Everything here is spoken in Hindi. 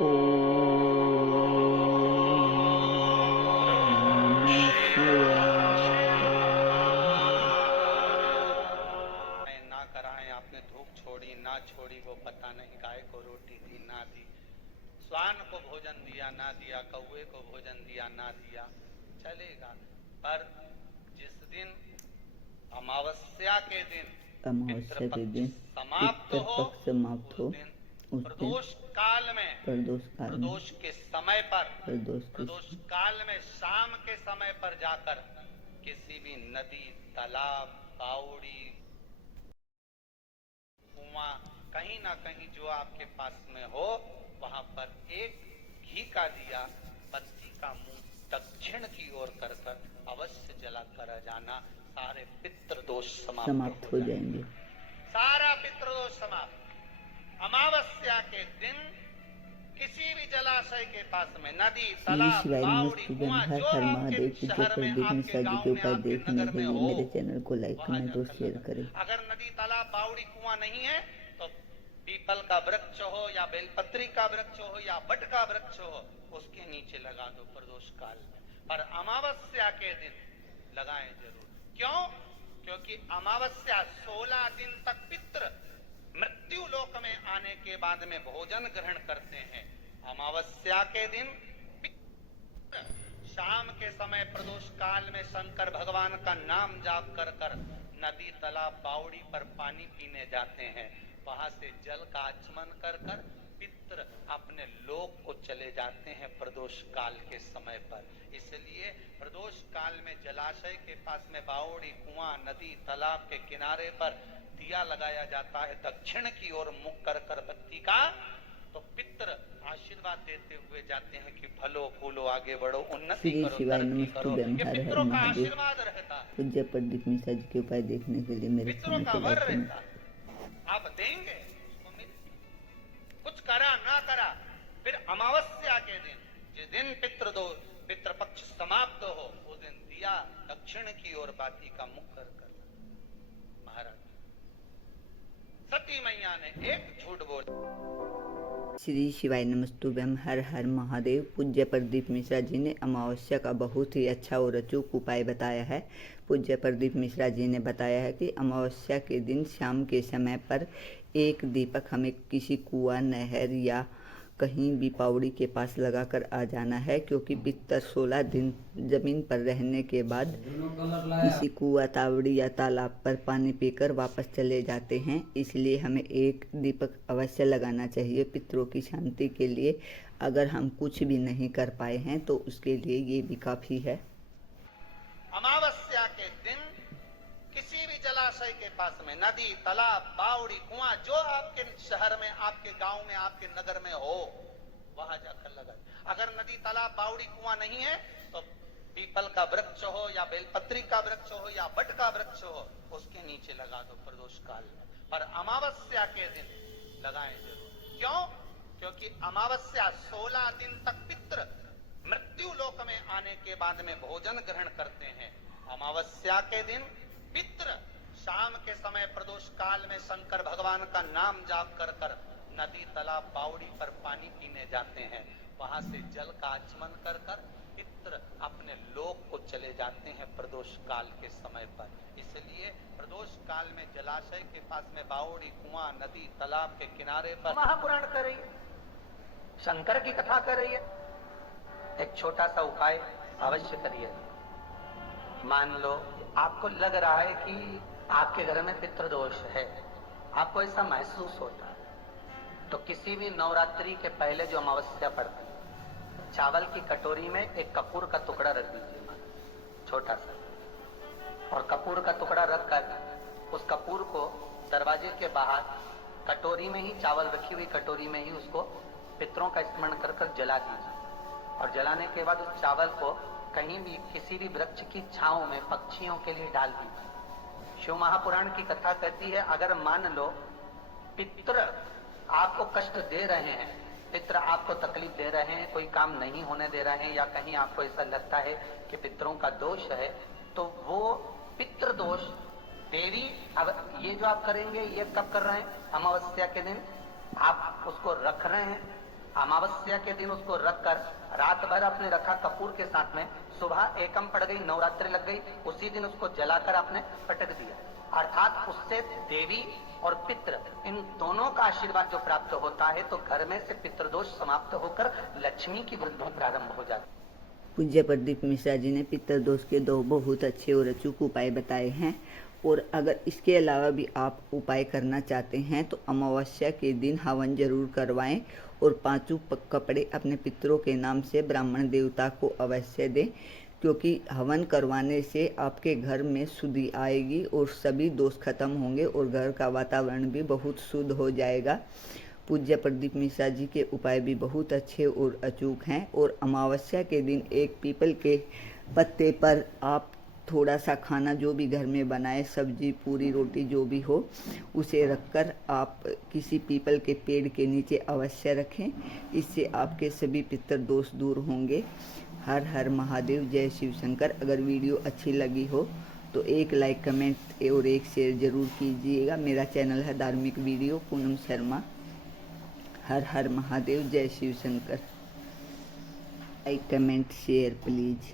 नमः शिवाय। ना कराएं, आपने धूप छोड़ी ना छोड़ी वो पता नहीं, गाय को रोटी दी ना दी, श्वान को भोजन दिया ना दिया, कौवे को भोजन दिया ना दिया, चलेगा। पर जिस दिन अमावस्या के दिन अमावस्या के दिन समाप्त हो, समाप्त हो, उस दिन उस दिन प्रदोष काल में, प्रदोष के समय पर, प्रदोष काल में शाम के समय पर जाकर किसी भी नदी, तालाब, बावड़ी, कुआं, कहीं ना कहीं जो आपके पास में हो, वहां पर एक घी का दिया बत्ती का मुंह दक्षिण की ओर कर अवश्य जला कर जाना। सारे पितृदोष समाप्त हो जाएंगे। सारा पितृदोष समाप्त। अमावस्या के दिन किसी भी जलाशय के पास में नदी, तालाब, बावड़ी, कुआं, जो आपके शहर में, आपके गांव में, आपके नगर में हो, मेरे चैनल को लाइक कमेंट और शेयर करें। अगर नदी, तालाब, बावड़ी, कुआं नहीं है तो पीपल का वृक्ष हो या बेलपत्री का वृक्ष हो या बट का वृक्ष हो, उसके नीचे लगा दो प्रदोष काल में। पर अमावस्या के दिन लगाएं जरूर। क्यों? क्योंकि अमावस्या 16 दिन तक पितृ मृत्यु लोक में आने के बाद में भोजन ग्रहण करते हैं। अमावस्या के दिन शाम के समय प्रदोष काल में शंकर भगवान का नाम जाप कर नदी, तालाब, बावड़ी पर पानी पीने जाते हैं। वहां से जल का आचमन कर पितृ अपने लोक को चले जाते हैं प्रदोष काल के समय पर। इसलिए प्रदोष काल में जलाशय के पास में, बावड़ी, कुआं, नदी, तालाब के किनारे पर दिया लगाया जाता है दक्षिण की ओर मुख कर बत्ती का, तो पितृ आशीर्वाद देते हुए जाते हैं कि फलो फूलो, आगे बढ़ो, उन्नति करो, तरक्की करो। ये पितरों का आशीर्वाद रहता है। पूज्य पंडित मिश्रा जी के उपाय देखने के लिए मेरे पितरों का वर रहता है। आप देंगे उसको मिल, कुछ करा ना करा, फिर अमावस्या के दिन, जिस दिन पितृ पक्ष समाप्त हो, उस दिन दिया दक्षिण की ओर बाती का मुख कर महाराज सती मैया ने एक झूठ बोला। श्री शिवाय नमस्तुभ्यम। हर हर महादेव। पूज्य प्रदीप मिश्रा जी ने अमावस्या का बहुत ही अच्छा और अचूक उपाय बताया है। पूज्य प्रदीप मिश्रा जी ने बताया है कि अमावस्या के दिन शाम के समय पर एक दीपक हमें किसी कुआं, नहर या कहीं भी पावड़ी के पास लगाकर आ जाना है, क्योंकि पितर 16 दिन जमीन पर रहने के बाद किसी कुआं, तावड़ी या तालाब पर पानी पीकर वापस चले जाते हैं। इसलिए हमें एक दीपक अवश्य लगाना चाहिए पितरों की शांति के लिए। अगर हम कुछ भी नहीं कर पाए हैं तो उसके लिए ये भी काफी है। अमावस्या के दिन किसी भी जलाशय के पास में, नदी, तालाब, बावड़ी, कुआं, जो आपके शहर में, आपके गांव में, आपके नगर में हो, वहां जाकर लगा। अगर नदी, तालाब, बावड़ी, कुआं नहीं है तो पीपल का वृक्ष हो या बेलपत्री का वृक्ष हो या बट का वृक्ष हो, उसके नीचे लगा दो प्रदोष काल में। पर अमावस्या के दिन लगाएं जरूर। क्यों? क्योंकि अमावस्या 16 दिन तक पितृ मृत्यु लोक में आने के बाद में भोजन ग्रहण करते हैं। अमावस्या के दिन पितृ शाम के समय प्रदोष काल में शंकर भगवान का नाम जाप कर नदी, तालाब, बावड़ी पर पानी पीने जाते हैं। वहां से जल का आचमन कर पितृ अपने लोक को चले जाते हैं प्रदोष काल के समय पर। इसलिए प्रदोष काल में जलाशय के पास में, बावड़ी, कुआं, नदी, तालाब के किनारे पर महापुराण कर रही है, शंकर की कथा कर रही है। एक छोटा सा उपाय अवश्य करिए। मान लो आपको लग रहा है कि आपके घर में पितृदोष है, आपको ऐसा महसूस होता है, तो किसी भी नवरात्रि के पहले जो अमावस्या पड़ती है, चावल की कटोरी में एक कपूर का टुकड़ा रख दीजिए, छोटा सा, और कपूर का टुकड़ा रखकर उस कपूर को दरवाजे के बाहर कटोरी में ही, चावल रखी हुई कटोरी में ही उसको पितरों का स्मरण कर जला दीजिए। और जलाने के बाद उस चावल को कहीं भी किसी भी वृक्ष की छांव में पक्षियों के लिए डाल दीजिए। शिव महापुराण की कथा कहती है, अगर मान लो पितृ आपको कष्ट दे रहे हैं, पितृ आपको तकलीफ दे रहे हैं, कोई काम नहीं होने दे रहे हैं, या कहीं आपको ऐसा लगता है कि पितरों का दोष है, तो वो पितृ दोष देवी, अब ये जो आप करेंगे, ये कब कर रहे हैं? अमावस्या के दिन आप उसको रख रहे हैं अमावस्या के दिन उसको रखकर रात भर आपने रखा कपूर के साथ में, सुबह एकम पड़ गई, नवरात्रि लग गई, उसी दिन उसको जलाकर आपने पटक दिया, अर्थात उससे देवी और पितृ इन दोनों का आशीर्वाद जो प्राप्त होता है, तो घर में से पितृदोष समाप्त होकर लक्ष्मी की वृद्धि प्रारंभ हो जाती है। पूज्य प्रदीप मिश्रा जी ने पितृदोष के 2 बहुत अच्छे और अचूक उपाय बताए हैं। और अगर इसके अलावा भी आप उपाय करना चाहते हैं तो अमावस्या के दिन हवन जरूर करवाएं और 5 कपड़े अपने पितरों के नाम से ब्राह्मण देवता को अवश्य दें, क्योंकि हवन करवाने से आपके घर में शुद्धि आएगी और सभी दोष खत्म होंगे और घर का वातावरण भी बहुत शुद्ध हो जाएगा। पूज्य प्रदीप मिश्रा जी के उपाय भी बहुत अच्छे और अचूक हैं। और अमावस्या के दिन एक पीपल के पत्ते पर आप थोड़ा सा खाना जो भी घर में बनाए, सब्जी पूरी रोटी जो भी हो, उसे रखकर आप किसी पीपल के पेड़ के नीचे अवश्य रखें। इससे आपके सभी पितृ दोष दूर होंगे। हर हर महादेव, जय शिव शंकर। अगर वीडियो अच्छी लगी हो तो एक लाइक, कमेंट और एक शेयर जरूर कीजिएगा। मेरा चैनल है धार्मिक वीडियो पूनम शर्मा। हर हर महादेव, जय Shiv Shankar. Like, comment, share please.